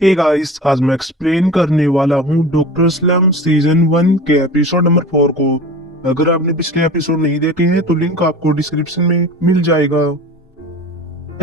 Hey guys, आज मैं explain करने वाला हूँ डॉक्टर स्लम सीजन 1 के एपिसोड नंबर 4 को। अगर आपने पिछले एपिसोड नहीं देखे हैं तो लिंक आपको डिस्क्रिप्शन में मिल जाएगा।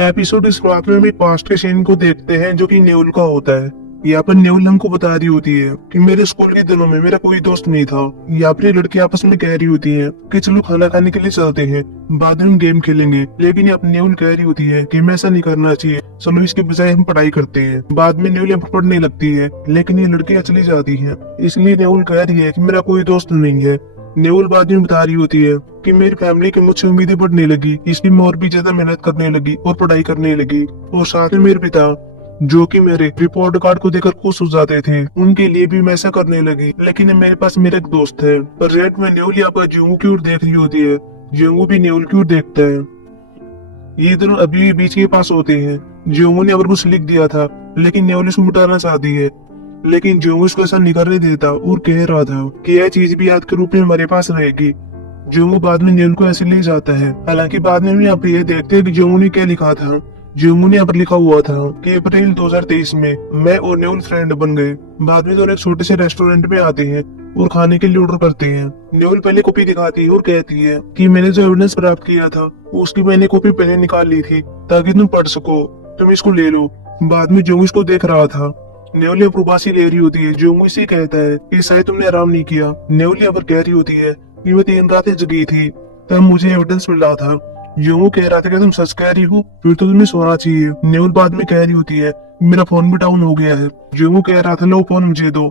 एपिसोड की शुरुआत में भी पास्ट के सीन को देखते हैं जो कि नेउल का होता है। यहाँ पर नेउल हमको बता रही होती है कि मेरे स्कूल के दिनों में मेरा कोई दोस्त नहीं था। यहाँ पर ये लड़की आपस में कह रही होती है कि चलो खाना खाने के लिए चलते हैं, बाद में हम गेम खेलेंगे। लेकिन यहाँ पर नेउल कह रही होती है कि मैं ऐसा नहीं करना चाहिए, चलो इसके बजाय हम पढ़ाई करते हैं। बाद में नेउल यहाँ पर पढ़ने लगती है, लेकिन ये लड़कियां चली जाती है। इसलिए नेउल कह रही है कि मेरा कोई दोस्त नहीं है। नेउल बाद में बता रही होती है कि मेरी फैमिली की मुझसे उम्मीदें बढ़ने लगी, इसलिए मैं और भी ज्यादा मेहनत करने लगी और पढ़ाई करने लगी। और साथ में मेरे पिता, जो कि मेरे रिपोर्ट कार्ड को देखकर खुश हो जाते थे, उनके लिए भी मैं ऐसा करने लगी। लेकिन मेरे पास मेरा एक दोस्त है। पर रेड में नेउल यहाँ पर जियोंगू की ओर देख रही होती है। जियोंगू भी नेउल की ओर देखता है। ये दोनों अभी भी बीच के पास होते हैं। जियोंगू ने अगर कुछ लिख दिया था, लेकिन नेउल इसको मिटाना चाहती है। लेकिन जियोंगू उसको ऐसा नहीं करने देता और कह रहा था कि यह चीज भी याद के रूप में हमारे पास रहेगी। जियोंगू बाद में नेउल को ऐसे ले जाता है। हालांकि बाद में भी यहाँ पे ये देखते हैं कि जियोंगू ने क्या लिखा था। जियोंगू ने यहाँ पर लिखा हुआ था कि अप्रैल 2023 में मैं और नेउल फ्रेंड बन गए। बाद में दोनों एक छोटे से रेस्टोरेंट में आते हैं और खाने के लिए ऑर्डर करते हैं। नेउल पहले कॉपी दिखाती है और कहती है कि मैंने जो एविडेंस प्राप्त किया था उसकी मैंने कॉपी पहले निकाल ली थी ताकि तुम पढ़ सको, तुम इसको ले लो। बाद में जियोंगू इसको देख रहा था। नेउल प्रवासी ले रही होती है। जियोंगू इसे कहता है कि शायद तुमने आराम नहीं किया। नेउल यहाँ पर कह रही होती है कि मैं 3 रातें जगी थी, तब मुझे एविडेंस मिला था। जियोंगू कह रहा था कि तुम सच कह रही हो, फिर तो तुम्हें सोना चाहिए। नेउल बाद में कह रही होती है मेरा फोन भी डाउन हो गया है। जियोंगू कह रहा था लो फोन मुझे दो,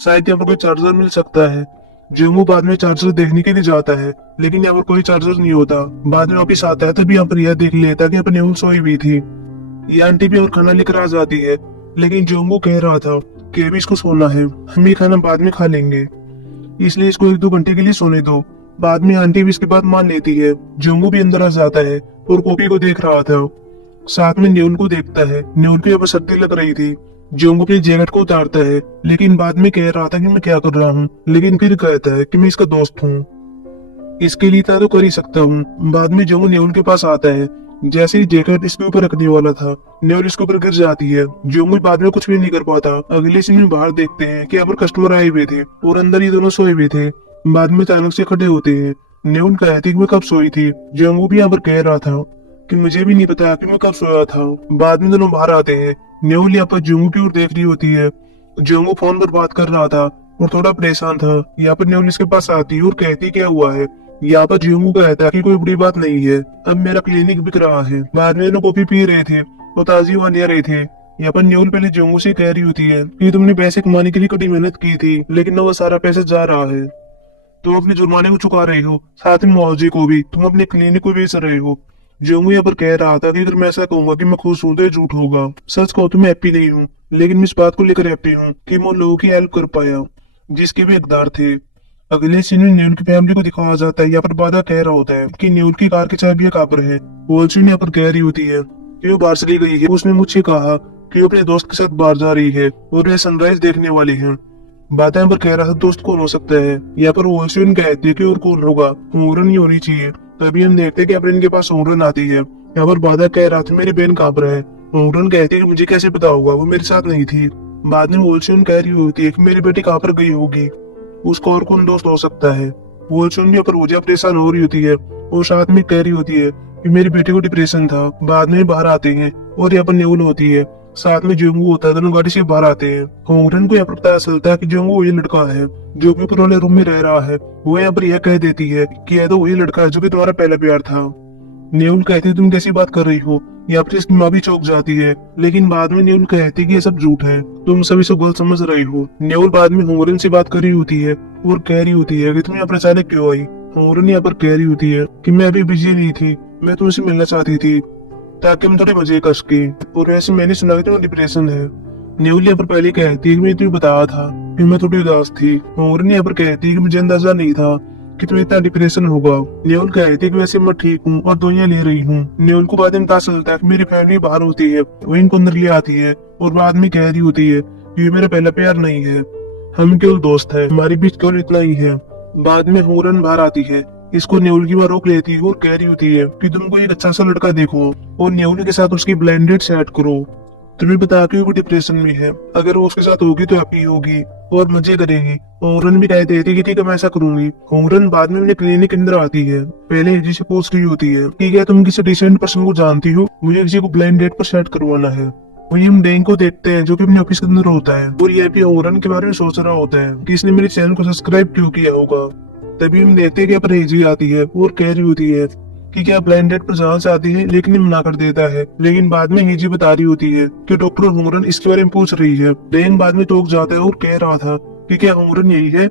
शायद यहाँ पर कोई चार्जर मिल सकता है। जियोंगू बाद में चार्जर देखने के लिए जाता है, लेकिन यहाँ पर कोई चार्जर नहीं होता। बाद में वापिस आता है तभी यहाँ पर यह देख लेता है कि यहाँ पर नेउल सोई हुई थी। ये आंटी भी और खाना लेकर आ जाती है, लेकिन जियोंगू कह रहा था कि अभी इसको सोना है, हम ये खाना बाद में खा लेंगे, इसलिए इसको 1-2 घंटे के लिए सोने दो। बाद में आंटी भी इसकी बात मान लेती है। जियोंगू भी अंदर आ जाता है और कॉपी को देख रहा था। साथ में नेउल को देखता है। नेउल को यहाँ पर सर्दी लग रही थी। जियोंगू अपनी जैकेट को उतारता है, लेकिन बाद में कह रहा था कि मैं क्या कर रहा हूँ। लेकिन फिर कहता है कि मैं इसका दोस्त हूँ, इसके लिए तो कर ही सकता हूँ। बाद में जियोंगू नेउल के पास आता है। जैसे ही जैकेट इसके ऊपर रखने वाला था, नेउल इसके ऊपर गिर जाती है। जियोंगू बाद में कुछ भी नहीं कर पाता। अगले सीन में बाहर देखते हैं कि यहाँ पर कस्टमर आए हुए थे और अंदर ये दोनों सोए हुए थे। बाद में अचानक से खड़े होते हैं। नेउल कहती कि मैं कब सोई थी। जियोंगू भी यहाँ पर कह रहा था कि मुझे भी नहीं पता कि मैं कब सोया था। बाद में दोनों बाहर आते हैं। नेउल यहाँ पर जियोंगू की ओर देख रही होती है। जियोंगू फोन पर बात कर रहा था और थोड़ा परेशान था। यहाँ पर नेउल इसके पास आती और कहती क्या हुआ है। यहाँ पर जियोंगू कहता है कि कोई बड़ी बात नहीं है, अब मेरा क्लिनिक बिक रहा है। बाद में दोनों कॉफी पी रहे थे और ताजी हवा ले रहे थे। यहाँ पर नेउल पहले जियोंगू से कह रही होती है कि तुमने पैसे कमाने के लिए कड़ी मेहनत की थी, लेकिन वो सारा पैसा जा रहा है। तुम अपने जुर्माने को चुका रहे हो, साथ ही मुआवजे को भी। तुम अपने क्लिनिक को बेच रहे हो। जियोंगू यहाँ पर कह रहा था कि अगर मैं ऐसा कहूंगा कि मैं खुश हूँ तो ये झूठ होगा। सच कहूँ तो मैं हैप्पी नहीं हूँ, लेकिन मैं इस बात को लेकर हैप्पी हूँ कि मैं उन लोगों की हेल्प कर पाया जिसके भी हकदार थे। अगले सीन में नेउल की फैमिली को दिखाया जाता है। यहाँ पर बादा कह रहा होता है कि नेउल की कार की चाबियां कहाँ पर है। वॉल्चून यहाँ पर कह रही होती है कि वो बाहर चली गई है। उसने मुझसे कहा कि वो अपने दोस्त के साथ बाहर जा रही है और वे सनराइज देखने वाले हैं। बादा यहाँ पर कह रहा था दोस्त कौन हो सकता है। यहाँ पर वॉल्चून कहती है कि और कौन होगा, होंगरन ही होनी चाहिए। तभी हम देखते हैं कि अपने इनके पास होंगरन आती है। यहाँ पर बादा कह रहा था मेरी बहन कहाँ पर है। होंगरन कहती है कि मुझे कैसे पता होगा, वो मेरे साथ नहीं थी। बाद में वॉल्चून कह रही होती है कि मेरी बेटी कहाँ पर गई होगी, उसका और कौन दोस्त हो सकता है। वो सुनने पर रोजा परेशान हो रही होती है और साथ में कह रही होती है कि मेरी बेटी को डिप्रेशन था। बाद में बाहर आते हैं और यहाँ पर नेउल होती है, साथ में जियोंगू होता है। दोनों गाड़ी से बाहर आते हैं। होंगरन को यहाँ पर पता चलता है कि जियोंगू वही लड़का है जो कि ऊपर वाले रूम में रह रहा है। वो यहाँ पर यह कह देती है कि यह तो वही लड़का है जो कि तुम्हारा पहला प्यार था। नेउल कहती है तुम कैसी बात कर रही हो। यहाँ पर इसकी माँ भी चौंक जाती है, लेकिन बाद में नेउल कहती है कि ये सब झूठ है, तुम सभी सब गलत समझ रही हो। नेउल बाद में होंगरन से बात कर रही होती है और कह रही होती है कि तुम यहाँ पर अचानक क्यों आई। होंगरन यहाँ पर कह रही होती है कि मैं अभी बिजी नहीं थी, मैं तुमसे मिलना चाहती थी ताकि हम थोड़े मजे कर सके। और वैसे मैंने सुना कि तुम्हें डिप्रेशन है। नेउल यहाँ पर पहले कहती है कि मैं तुम्हें बताया था कि मैं थोड़ी उदास थी। होंगरन यहाँ पर कहती है कि मुझे अंदाजा नहीं था कि तुम्हें इतना डिप्रेशन होगा। नेउल कहती है कि वैसे मैं ठीक हूँ और दवाइयाँ ले रही हूँ। नेउल को बाद में पता चलता है कि मेरी फैमिली बाहर होती है, वो इनको अंदर ले आती है और बाद में कह रही होती है कि ये मेरा पहला प्यार नहीं है, हम केवल दोस्त है, हमारे बीच केवल इतना ही है। बाद में होंगरन बाहर आती है। इसको नेउल की बार रोक लेती है और कह रही होती है कि तुमको एक अच्छा सा लड़का देखो और नेउल के साथ उसकी ब्लाइंड डेट सेट करो। तुम्हें बता के वो डिप्रेशन में है, अगर वो उसके साथ होगी तो हैप्पी होगी और मजे करेगी। होंगरन भी कहते हैं कि ठीक है मैं ऐसा करूंगी। होंगरन बाद में अपने क्लिनिक के अंदर आती है, पहले हेजी से पूछ रही होती है कि क्या तुम किसी डिसेंट पर्सन को जानती हो, मुझे किसी को ब्लाइंड डेट पर सेट करवाना है। वही हम डेंग को देखते हैं जो कि अपने ऑफिस के अंदर होता है और ये भी होंगरन के बारे में सोच रहा होता है कि इसने मेरे चैनल को सब्सक्राइब क्यों किया होगा। तभी हम देखते हैं कि पर हेजी आती है और कह रही होती है कि क्या ब्लाइंड डेट पर जाना चाहती है, लेकिन ये मना कर देता है। लेकिन बाद में हेजी बता रही होती है कि डॉक्टर होंगरन इसके बारे में पूछ रही है। डेंग बाद में टोक जाता है और कह रहा था कि क्या होंगरन यही है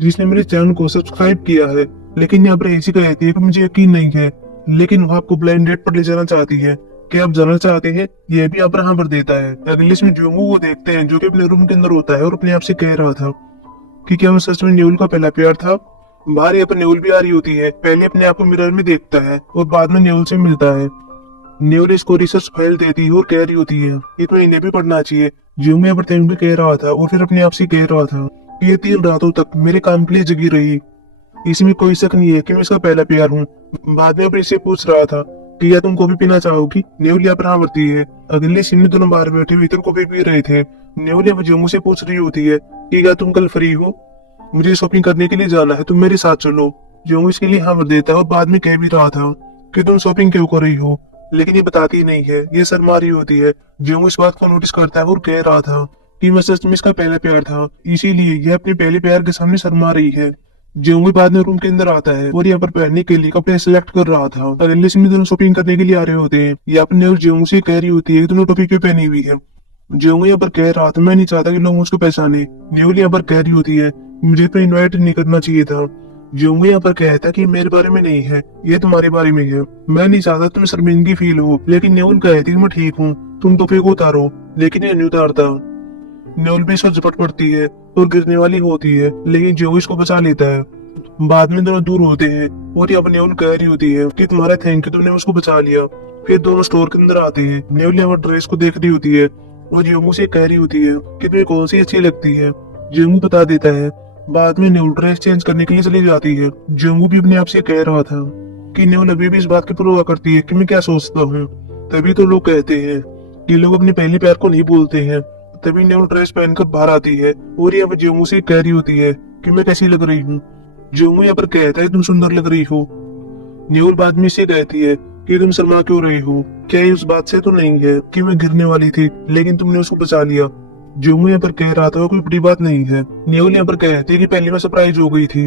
जिसने मेरे चैनल को सब्सक्राइब किया है। लेकिन यहाँ पर हेजी कहती है कि मुझे यकीन नहीं है, लेकिन वो आपको ब्लाइंड डेट पर ले जाना चाहती है, क्या आप जाना चाहते हैं? यह भी अब्राहम पर देता है। अगले इसमें जोंगू को देखते हैं जो कि अपने रूम के अंदर होता है और अपने आप से कह रहा था कि क्या वो सच में न्यूल का पहला प्यार था। बाहर यहाँ पर न्यूल भी आ रही होती है, पहले अपने आप को मिरर में देखता है और बाद में न्यूल से मिलता है। न्यूल इसको रिसर्च फाइल देती है और कह रही होती है कि तुम्हें इन्हें भी पढ़ना चाहिए। जोंगू यहाँ पर भी कह रहा था और फिर अपने आप से कह रहा था कि ये 3 रातों तक मेरे काम के लिए जगी रही, इसमें कोई शक नहीं है कि मैं इसका पहला प्यार हूँ। बाद में अपने से पूछ रहा था कि क्या तुम कॉफी पीना चाहोगी। न्यूल यहाँ पर हाँ भरती है। अगले सीन में दोनों बाहर बैठे भीतर कॉफी पी रहे थे। न्यूल यहाँ पर जोंगू से पूछ रही होती है कि क्या तुम कल फ्री हो, मुझे शॉपिंग करने के लिए जाना है, तुम मेरे साथ चलो। जोंगू इसके लिए हाँ भर देता है और बाद में कह भी रहा था कि तुम शॉपिंग क्यों कर रही हो, लेकिन ये बताती नहीं है, ये शर्मा रही होती है। जोंगू इस बात को नोटिस करता है और कह रहा था कि मैं सच में इसका पहला प्यार था, इसीलिए यह अपने पहले प्यार के सामने शर्मा रही है। जोंगू बाद में रूम के अंदर आता है और यहाँ पर पहनने के लिए कपड़े सिलेक्ट कर रहा था। अगले सीन में दोनों शॉपिंग करने के लिए आ रहे होते हैं। यहाँ पर न्यूल जोंगू से कह रही होती है कि तुमने टोपी क्यों पहनी हुई है। जोंगू यहाँ पर कह रहा था मैं नहीं चाहता कि लोग मुझको पहचाने। न्यूल यहाँ पर कह रही होती है मुझे तो इनवाइट नहीं करना चाहिए था। जोंगू यहाँ पर कहता कि मेरे बारे में नहीं है, ये तुम्हारे बारे में है, मैं नहीं चाहता तुम शर्मिंदगी फील हो। लेकिन न्यूल कहती मैं ठीक हूँ, तुम टोपी को उतारो, लेकिन ये नहीं उतारता। न्यूल भी इसको झपट पड़ती है और गिरने वाली होती है, लेकिन जोंगू इसको बचा लेता है। बाद में दोनों दूर होते हैं और यहाँ पर न्यूल कह रही होती है कि तुम्हारा थैंक यू, तुमने उसको बचा लिया। फिर दोनों स्टोर के अंदर आते हैं। न्यूल यहाँ पर ड्रेस को देख रही होती है और जोंगू से कह रही होती है कि तुम्हें कौन सी अच्छी लगती है। जोंगू बता देता है। बाद में न्यूल ड्रेस चेंज करने के लिए चली जाती है। जोंगू भी अपने आप से कह रहा था कि न्यूल अभी भी इस बात की परवाह करती है कि मैं क्या सोचता हूँ। तभी तो लोग कहते हैं कि लोग अपने पहले प्यार को नहीं भूलते हैं। तभी न्यूल ड्रेस पहनकर बाहर आती है और यहाँ पर जोंगू से कह रही होती है कि मैं कैसी लग रही हूँ। जोंगू यहाँ पर कहता है तुम सुंदर लग रही हो। न्यूल बाद में से कहती है कि तुम शर्मा क्यों रही हो, क्या ये उस बात से तो नहीं है कि मैं गिरने वाली थी लेकिन तुमने उसको बचा लिया। जोंगू यहाँ पर कह रहा था कोई बड़ी बात नहीं है। न्यूल यहाँ पर कहती है कि पहले मैं सरप्राइज हो गई थी,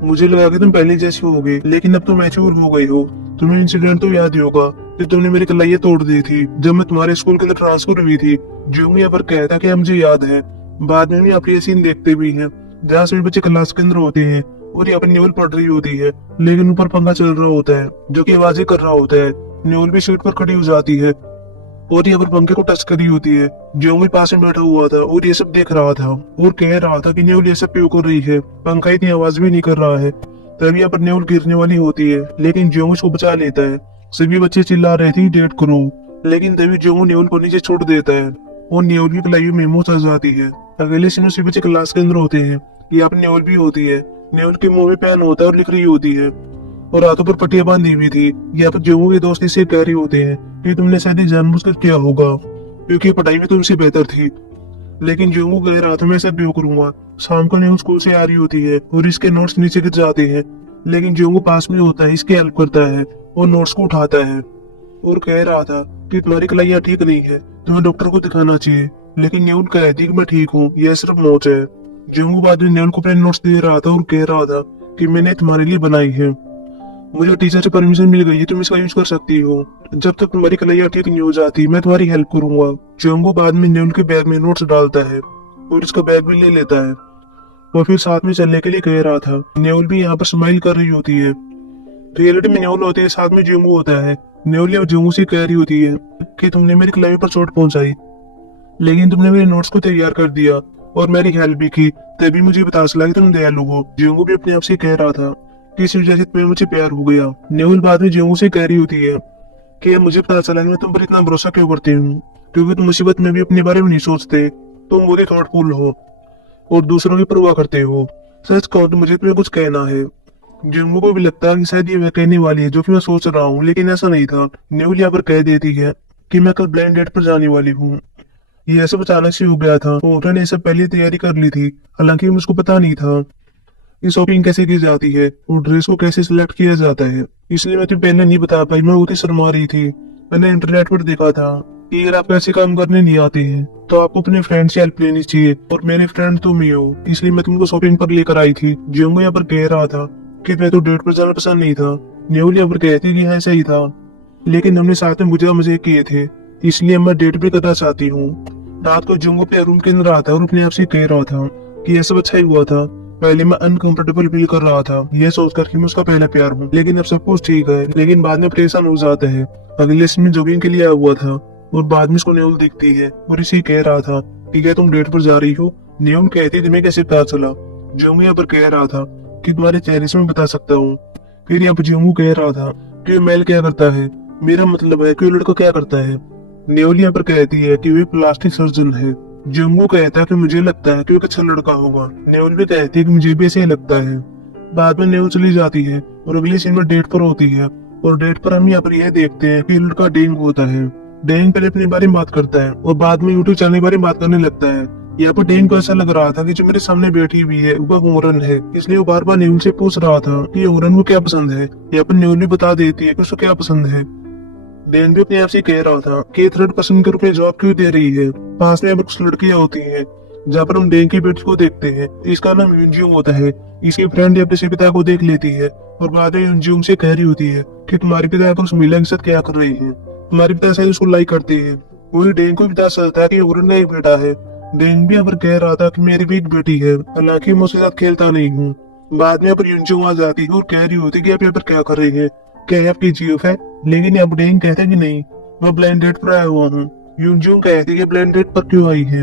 मुझे लगा कि तुम पहले जैसी हो गई, लेकिन अब तुम मैच्योर हो गई हो। तुम्हें इंसिडेंट तो याद ही होगा कि तुमने मेरी कलाइयां तोड़ दी थी जब मैं तुम्हारे स्कूल के अंदर ट्रांसफर हुई थी। जोंगू यहाँ पर कहता कि मुझे याद है। बाद में भी आप ये सीन देखते भी हैं जहाँ सभी बच्चे क्लास के अंदर होते हैं और यहाँ पर न्यूल पढ़ रही होती है, लेकिन ऊपर पंखा चल रहा होता है जो कि आवाजें कर रहा होता है। न्यूल भी सीट पर खड़ी हो जाती है और यहाँ पर पंखे को टच करी होती है। जोंगू पास में बैठा हुआ था और ये सब देख रहा था और कह रहा था कि न्यूल ये सब क्यों कर रही है, पंखा इतनी आवाज भी नहीं कर रहा है। तभी यहाँ पर न्यूल गिरने वाली होती है, लेकिन जोंगू उसको बचा लेता है। सभी बच्चे चिल्ला रहे थे डेट करो, लेकिन तभी जोंगू न्यूल को नीचे छोड़ देता है और न्यूल की कलाई में मेमोस आ जाती है। अगले सीन में सभी बच्चे क्लास के अंदर होते हैं। यहाँ पर न्यूल भी होती है। न्यूल के मुंह में पेन होता है और लिख रही होती है और हाथों पर पट्टियां बांधी हुई थी। यहाँ पर जोंगू के दोस्त इससे कह रहे होते हैं कि तुमने शायद जानबूझकर किया होगा क्योंकि पढ़ाई में तुमसे बेहतर थी। लेकिन जोंगू कह रहा था मैं सब क्यों करूंगा। शाम को न्यूल स्कूल से आ रही होती है और इसके नोट्स नीचे गिर जाते हैं, लेकिन जोंगू पास में होता है, इसकी हेल्प करता है और नोट्स को उठाता है और कह रहा था कि तुम्हारी कलाइयां ठीक नहीं है, तुम्हें डॉक्टर को दिखाना चाहिए। लेकिन न्यूल कहती कि मैं ठीक हूँ, यह सिर्फ नोच है। जोंगू बाद में न्यूल को अपने नोट्स दे रहा था और कह रहा था कि मैंने तुम्हारे लिए बनाई है, मुझे टीचर से परमिशन मिल गई है, तुम इसका यूज कर सकती हो। जब तक तुम्हारी कलाइयां ठीक नहीं हो जाती मैं तुम्हारी हेल्प करूंगा। जोंगू बाद में न्यूल के बैग में नोट्स डालता है और उसका बैग भी ले लेता है और फिर साथ में चलने के लिए कह रहा था। न्यूल भी यहाँ पर स्माइल कर रही होती है। रियलिटी में न्यूल होती है, साथ में जोंगू होता है। न्यूल या जोंगू से कह रही होती है कि तुमने मेरी कलाई पर चोट पहुंचाई, लेकिन तुमने मेरे नोट्स को तैयार कर दिया और मेरी हेल्प भी की, तभी मुझे पता चला कि तुम दयालु हो। जोंगू भी अपने आप से कह रहा था कि इस वजह से तुम्हें मुझे प्यार हो गया। न्यूल बाद में जोंगू से कह रही होती है कि मुझे पता चला कि मैं तुम पर इतना भरोसा क्यों करती हूँ, क्योंकि तुम मुसीबत में भी अपने बारे में नहीं सोचते, तुम बहुत ही थॉटफुल हो और दूसरों की परवाह करते हो। सच कहो तो मुझे तुम्हें कुछ कहना है। जोंगू को भी लगता है कि शायद ये मैं कहने वाली है जो कि मैं सोच रहा हूँ, लेकिन ऐसा नहीं था। न्यूल यहाँ पर कह देती है कि मैं कल ब्लाइंड डेट पर जाने वाली हूँ। ये ऐसा अचानक से हो गया था। होटल ने सब पहले तैयारी कर ली थी, हालांकि मुझको पता नहीं था कि शॉपिंग कैसे की जाती है और ड्रेस को कैसे सिलेक्ट किया जाता है। इसलिए मैं तुम्हें पहले नहीं बता पाई, मैं बहुत ही शर्मा रही थी। मैंने इंटरनेट पर देखा था कि अगर आपको ऐसे काम करने नहीं आते हैं तो आपको अपने फ्रेंड से हेल्प लेनी चाहिए, और मेरे फ्रेंड तुम ही हो, इसलिए मैं तुमको शॉपिंग पर लेकर आई थी। जियोंगो यहाँ पर कह रहा था कि मैं तो डेट पर जाना पसंद नहीं था। न्यूल यहाँ पर कहती कि हाँ सही था, लेकिन हमने साथ में मुझे मजे किए थे, इसलिए मैं डेट भी करना चाहती हूँ। रात को जियोंगो अपने रूम के अंदर रहा था और अपने आप से कह रहा था कि ये सब अच्छा ही हुआ था। पहले मैं अनकंफर्टेबल फील कर रहा था, ये सोचकर कि मैं उसका पहला प्यार हूँ, लेकिन अब सब कुछ ठीक है। लेकिन बाद में परेशान हो जाता है। अगले दिन में जॉगिंग के लिए आया हुआ था और बाद में उसको नेउल दिखती है और इसे कह रहा था कि क्या तुम डेट पर जा रही हो। नेउल कहती तुम्हें कैसे पता चला। जियोंगो यहाँ पर कह रहा था कि तुम्हारे चेहरे से मैं बता सकता हूँ। फिर यहाँ पर जियोंगो कह रहा था कि मेल क्या करता है, मेरा मतलब है कि वो लड़का क्या करता है। नेउल यहाँ पर कहती है कि वे प्लास्टिक सर्जन है। जियोंगो कहता है कि मुझे लगता है कि वो एक अच्छा लड़का होगा। नेउल भी कहती है कि मुझे भी ऐसे ही लगता है। बाद में नेउल चली जाती है और अगली सीन में डेट पर होती है, और डेट पर हम यहाँ पर यह देखते हैं कि लड़का डेंग होता है। डेंग पहले अपने बारे में बात करता है और बाद में यूट्यूब चैनल के बारे में बात करने लगता है। यहाँ पर डेंग को ऐसा लग रहा था कि जो मेरे सामने बैठी हुई है वह होंगरन है, इसलिए वो बार बार नेउल से पूछ रहा था कि होंगरन को क्या पसंद है। यहाँ पर नेउल भी बता देती है कि उसको क्या पसंद है। डेन भी अपने आप से कह रहा था कि थर्ड पर्सन के रूप में जॉब क्यों दे रही है। पास में कुछ लड़कियां होती हैं जहाँ पर हम डेन की बेटी को देखते हैं। इसका नाम यूनजियोंग होता है। इसकी फ्रेंड अपने पिता को देख लेती है और बाद में यूनजियोंग से कह रही होती है कि तुम्हारे पिता को उस महिला के साथ क्या कर रही है, तुम्हारे पिता शायद उसको लाइक करते हैं। वही डेन को भी पता चलता है कि ओरन का एक बेटा है। डेन भी अगर कह रहा था कि मेरी भी एक बेटी है, हालांकि मैं उसके साथ खेलता नहीं हूँ। बाद में यूनजियोंग आ जाती है और कह रही होती है कि आप यहाँ पर क्या कर रही है, क्या ये आपकी जीएफ है। लेकिन अब डेन कहते हैं कि नहीं, मैं ब्लाइंड डेट पर आया हुआ हूँ। यूनजून कहती है कि ब्लाइंड डेट पर क्यों आई है,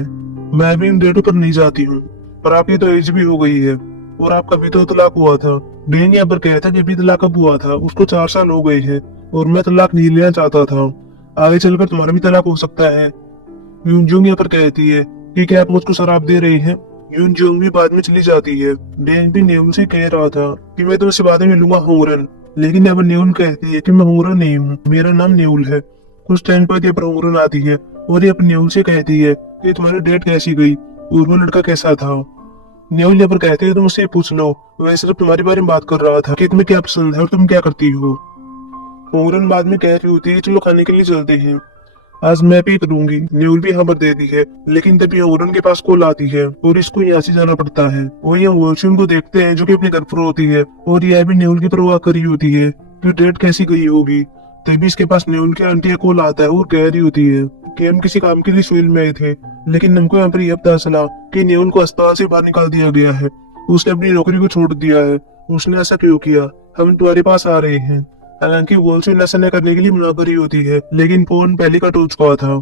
मैं भी इन डेटों पर नहीं जाती हूँ, पर आपकी तो एज भी हो गई है और आपका भी तो तलाक हुआ था। डेन यहाँ पर कहता है कि अभी तलाक कब हुआ था, उसको 4 साल हो गए हैं और मैं तलाक नहीं लेना चाहता था, आगे चलकर तुम्हारा भी तलाक हो सकता है। यूनजून यहाँ पर कहती है कि क्या आप मुझको शराब दे रहे हैं। यूनजून भी बाद में चली जाती है। डेन भी नेउल से कह रहा था कि मैं तुमसे बाद में मिलूंगा होंगरन, लेकिन यहाँ पर नेउल कहती है कि मैं होंगरन नहीं हूँ, मेरा नाम नेउल है। कुछ टाइम बाद यहाँ पर होंगरन आती है और ये अपने नेउल से कहती है कि तुम्हारी डेट कैसी गई और वो लड़का कैसा था। नेउल यहाँ पर कहते हैं तुम उससे पूछ लो, वह सिर्फ तुम्हारे बारे में बात कर रहा था कि तुम्हें क्या पसंद है और तुम क्या करती हो। होंगरन बाद में कह रही होती है चलो खाने के लिए चलते हैं, आज मैं भी करूंगी। नेउल भी खबर देती है, लेकिन तभी होंगरन के पास कॉल आती है और इसको यहाँ से जाना पड़ता है। वो यहाँ वॉल्चून को देखते हैं जो कि अपने घर पर होती है और यह भी नेउल की परवाह करी होती है कि डेट कैसी गई होगी। तभी इसके पास नेउल के आंटी का कॉल आता है और कह रही होती है कि हम किसी काम के लिए सिविल में आए थे, लेकिन हमको यहाँ पर यह पता चला कि नेउल को अस्पताल से बाहर निकाल दिया गया है, उसने अपनी नौकरी को छोड़ दिया है। उसने ऐसा क्यों किया, हम तुम्हारे पास आ रहे हैं। हालांकि वॉल्चून ऐसा न करने के लिए मना करी होती है, लेकिन फोन पहले कट हो चुका था।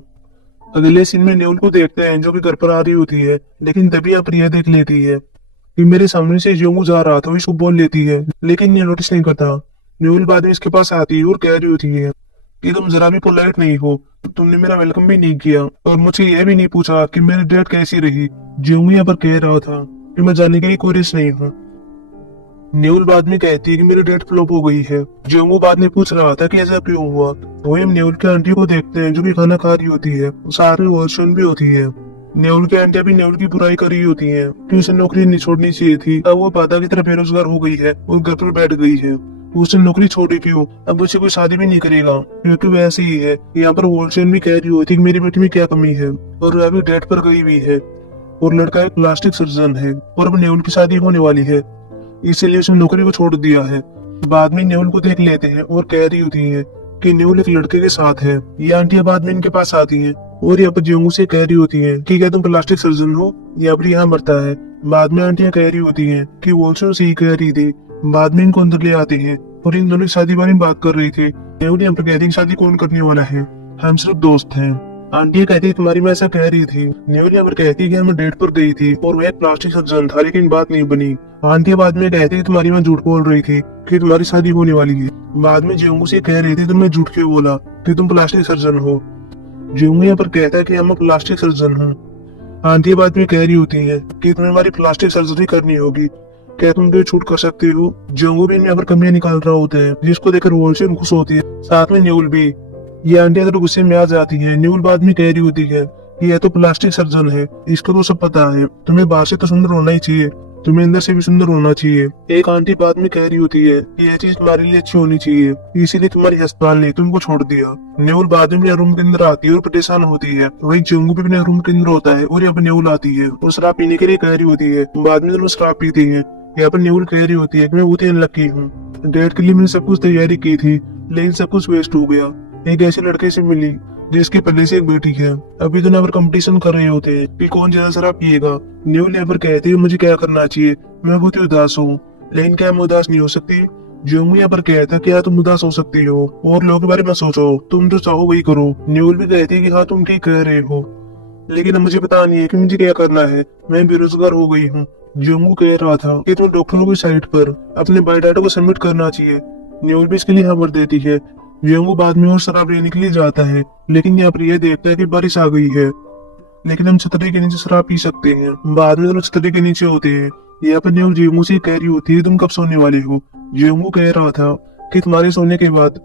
अगले सीन में नेउल को देखते हैं जो कि घर पर आ रही होती है, लेकिन तभी यहाँ पर यह देख लेती है कि मेरे सामने से जियोंगू जा रहा था, वो इसको बोल लेती है, लेकिन ये नोटिस नहीं करता। न्यूल बाद में इसके पास आती है और कह रही होती है कि तुम जरा भी पोलाइट नहीं हो, तुमने मेरा वेलकम भी नहीं किया और मुझे यह भी नहीं पूछा कि मेरी डेट कैसी रही। जियोंगू यहाँ पर कह रहा था कि मैं जाने के लिए कोरियस नहीं हूँ। न्यूल बाद में कहती है कि मेरी डेट फ्लॉप हो गई है। जियोंगू बाद में पूछ रहा था कि ऐसा क्यों हुआ। वही हम न्यूल के आंटी को देखते हैं जो कि खाना खा रही होती है, साथ में वॉशरूम भी होती है। न्यूल की आंटी भी न्यूल की बुराई कर रही होती है कि उसे नौकरी नहीं छोड़नी चाहिए थी, अब वो पादा की तरह बेरोजगार हो गई है और घर पर बैठ गई है। उसने नौकरी छोड़ी क्यों, अब उसे कोई शादी भी नहीं करेगा, क्योंकि वैसे ही है। यहाँ पर वॉल्चन भी कह रही होती है कि मेरी बेटी में क्या कमी है, और वह अभी डेट पर गई हुई है और लड़का एक प्लास्टिक सर्जन है और अब न्यूल की शादी होने वाली है, इसीलिए उसने नौकरी को छोड़ दिया है। बाद में न्यूल को देख लेते हैं और कह रही होती है कि न्यूल एक लड़के के साथ है। ये आंटियां बाद में इनके पास आती हैं और यहाँ पर जियोंगू से कह रही होती है कि क्या तुम प्लास्टिक सर्जन हो, यहाँ पर यहाँ मरता है। बाद में आंटियां कह रही होती हैं कि वॉल्चन से ही कह रही थी। बाद में इनको अंदर ले आते हैं और इन दोनों की शादी बारे में बात कर रही थी। न्यूल यहाँ पर कहती है शादी कौन करने वाला है, हम सिर्फ दोस्त हैं। आंटी कहती है तुम्हारी मैं ऐसा कह रही थी। न्यूल यहाँ पर कहती है कि मैं डेट पर गई थी और वह एक प्लास्टिक सर्जन था, लेकिन बात नहीं बनी। आंटी बाद में कहती है तुम्हारी मैं झूठ बोल रही थी कि तुम्हारी शादी होने वाली है। बाद में जियोंगू से कह रही थी तुमने झूठ क्यों बोला कि तुम प्लास्टिक सर्जन हो। जियोंगू यहाँ पर कहता है कि मैं प्लास्टिक सर्जन हूँ। आंटी बाद में कह रही होती है कि तुम्हें हमारी प्लास्टिक सर्जरी करनी होगी, क्या तुम तो छूट कर सकती हो। जियोंगू भी यहाँ पर कमियां निकाल रहा होता है, जिसको देखकर वॉल्चन खुश होती है, साथ में न्यूल भी। ये आंटी अगर गुस्से में आ जाती है। न्यूल बाद में कह रही होती है कि यह तो प्लास्टिक सर्जन है, इसको तो सब पता है, तुम्हें बाहर से तो सुंदर होना ही चाहिए, तुम्हें अंदर से भी सुंदर होना चाहिए। एक आंटी बाद में कह रही होती है कि यह चीज तुम्हारे लिए अच्छी होनी चाहिए, इसीलिए तुम्हारी अस्पताल ने तुमको छोड़ दिया। न्यूल बाद में अपने रूम के अंदर आती है और परेशान होती है। वही जोंगू भी अपने रूम के अंदर होता है और यहाँ पर न्यूल आती है और शराब पीने के लिए कह रही होती है। बाद में दोनों शराब पीती है। यहाँ पर न्यूल कह रही होती है कि मैं बहुत ही अनलकी हूँ, डेट के लिए मैंने सब कुछ तैयारी की थी लेकिन सब कुछ वेस्ट हो गया। एक ऐसे लड़के से मिली जिसके पहले से एक बेटी है। अभी तो यहाँ पर कंपटीशन कर रहे होते हैं कि कौन ज्यादा शराब पिएगा। न्यूल यहाँ पर कहती है मुझे क्या करना चाहिए, मैं बहुत ही उदास हूँ। लेकिन क्या मैं उदास नहीं हो सकती? जोंगू यहाँ पर कहता क्या तुम उदास हो सकती हो और लोगों के बारे में सोचो, तुम जो चाहो वही करो। न्यूल भी कहती है कि हाँ तुम ठीक कह रहे हो, लेकिन अब मुझे पता नहीं है कि मुझे क्या करना है, मैं बेरोजगार हो गई हूँ। जोंगू कह रहा था कि तुम्हें डॉक्टरों की साइट पर अपने बायोडाटा को सबमिट करना चाहिए। न्यूल भी इसके लिए हाँ भर देती है। जोंगू बाद में और शराब लेने के लिए जाता है, लेकिन यहाँ पर यह देखता है कि बारिश आ गई है, लेकिन हम छतरी के नीचे शराब पी सकते हैं। बाद में दोनों छतरी के नीचे होते हैं। यहाँ पर न्यूल जोंगू से कह रही होती है तुम कब सोने वाले हो। जोंगू कह रहा था कि तुम्हारे सोने के बाद।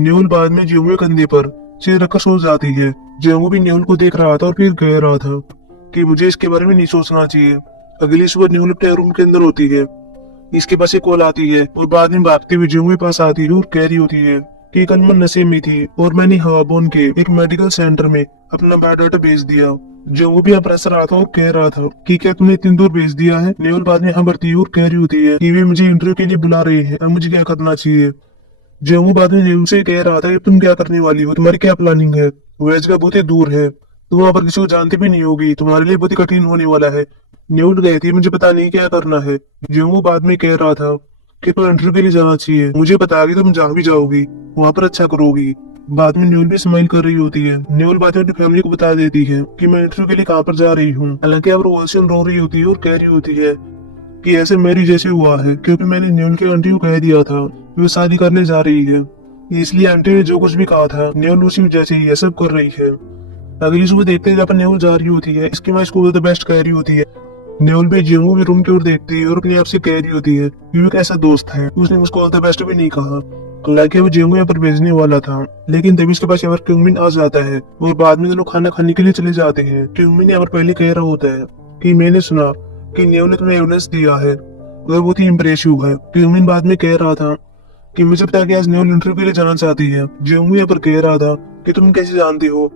न्यूल बाद में जोंगू के कंधे पर सिर रखकर सो जाती है। जोंगू भी न्यूल को देख रहा था और फिर कह रहा था कि मुझे इसके बारे में नहीं सोचना चाहिए। अगली सुबह न्यूल अपने रूम के अंदर होती है। इसके पास एक कॉल आती है और बाद में भागते हुए जोंगू के पास आती है और कह रही होती है कि कल मैं नशे में थी और मैंने हवाबोन के एक मेडिकल सेंटर में अपना बायोडाटा भेज दिया। जोंगू भी अप्रेसर रहा था और कह रहा था कि क्या तुमने इतनी दूर भेज दिया है। न्यूल बाद में हाँ भरती है और कह रही होती है कि वे मुझे इंटरव्यू के लिए बुला रहे हैं, अब मुझे क्या करना चाहिए। जोंगू बाद में न्यूल से कह रहा था कि तुम क्या करने वाली हो, तुम्हारी क्या प्लानिंग है, वेज का बहुत ही दूर है, तुम वहां पर किसी को जानती भी नहीं होगी, तुम्हारे लिए बहुत ही कठिन होने वाला है। न्यूल कहती है मुझे पता नहीं क्या करना है। जोंगू बाद में कह रहा था कि तुम इंटरव्यू के लिए जाना चाहिए, मुझे पता है कि तुम जहाँ भी जाओगी वहां पर अच्छा करोगी। बाद में न्यूल भी स्माइल कर रही होती है। न्यूल बाद में अपनी फैमिली को बता देती है कि मैं इंटरव्यू के लिए कहाँ पर जा रही हूँ। हालांकि अब रोशन रो रही होती है और कह रही होती है कि ऐसे मेरी जैसे हुआ है, क्योंकि मैंने न्यूल के आंटी को कह दिया था कि वो शादी करने जा रही है, इसलिए आंटी ने जो कुछ भी कहा था न्यूल उसी जैसे ही ये सब कर रही है। अगली सुबह देखते हैं जब न्यूल जा रही होती है, इसकी माँ स्कूल द बेस्ट कह रही होती है। न्यूल भी जोंगू के रूम की ओर देखती है और अपने आप से कह रही होती है कि वो कैसा दोस्त है, उसने मुझको ऑल द बेस्ट भी नहीं कहा। हालांकि वो जोंगू यहाँ पर भेजने वाला था, लेकिन तभी उसके पास यहाँ पर क्यूमिन आ जाता है और बाद में दोनों खाना खाने के लिए चले जाते हैं। क्यूमिन यहाँ पर पहले कह रहा होता है कि मैंने सुना कि न्यूल ने तुम्हें एविडेंस दिया है, वह बहुत ही इम्प्रेसिव है। क्यूमिन बाद में कह रहा था कि मुझे पता है कि आज न्यूल इंटरव्यू के लिए जाना चाहती है। जोंगू यहाँ पर कह रहा था कि तुम कैसे जानती हो।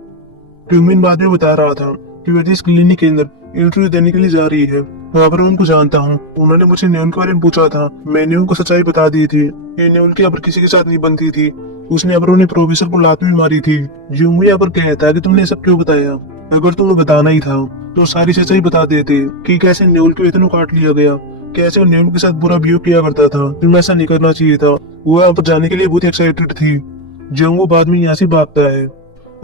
क्यूमिन बाद में बता रहा था कि वह जिस क्लिनिक के अंदर इंटरव्यू देने के लिए जा रही है वहाँ पर उनको जानता हूँ, उन्होंने मुझे न्यूल के बारे में पूछा था, मैंने उनको सच्चाई बता दी थी, ये न्यूल की यहाँ पर किसी के साथ नहीं बनती थी, उसने यहाँ पर उन्हें प्रोफेसर को लात भी मारी थी। जोंगू यहाँ पर कहता है कि तुमने सब क्यों बताया, अगर तुम्हें बताना ही था तो सारी सच्चाई बता देते कि कैसे न्यूल को इतना काट लिया गया, कैसे वो न्यूल के साथ बुरा बिहेव किया करता था, तुम्हें ऐसा नहीं करना चाहिए था। वो यहाँ पर जाने के लिए बहुत एक्साइटेड थी। जोंगू बाद में यहाँ से भागता है।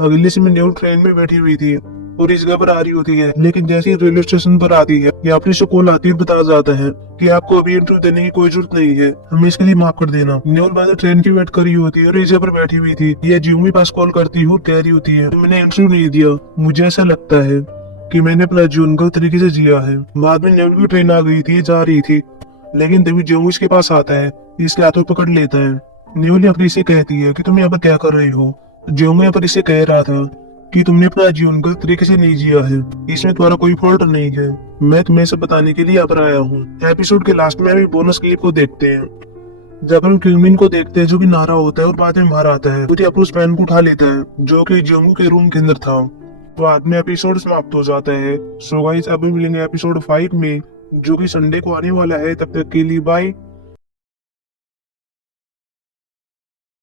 अगले से न्यूल ट्रेन में बैठी हुई थी और इस जगह पर आ रही होती है, लेकिन जैसे ही रेलवे स्टेशन पर आती है यहाँ पर इसको कॉल आती है, बता जाता है कि आपको अभी इंटरव्यू देने की कोई जरूरत नहीं है, हमें इसके लिए माफ कर देना। न्यूल बाद में ट्रेन की वेट कर रही होती है और इस जगह पर बैठी हुई थी। यह जोंगू के पास कॉल करती है और कह रही होती है मैंने इंटरव्यू नहीं दिया, मुझे ऐसा लगता है कि मैंने अपना जीवन गलत तरीके से जिया है। बाद में न्यूल की ट्रेन आ गई थी, जा रही थी, लेकिन तभी जोंगू इसके पास आता है, इसके हाथों पकड़ लेता है। न्यूल यहाँ पर इसे कहती है कि तुम यहाँ पर क्या कर रहे हो। जोंगू यहाँ पर इसे कह रहा था कि तुमने अपना जीवन गलत तरीके से नहीं जिया है, इसमें तुम्हारा कोई फॉल्ट नहीं है, मैं तुम्हें सब बताने के लिए यहाँ पर आया हूँ। एपिसोड के लास्ट में अभी बोनस क्लिप को देखते हैं जब हम क्यूमिन को देखते हैं जो कि नारा होता है और बाद में बाहर आता है, वो अपने पेन को उठा लेता है जो कि जोंगू के रूम के अंदर था। बाद में एपिसोड समाप्त हो जाता है। सो गाइस अभी मिलेंगे एपिसोड 5 में जो कि संडे को आने वाला है। तब तक के लिए बाय।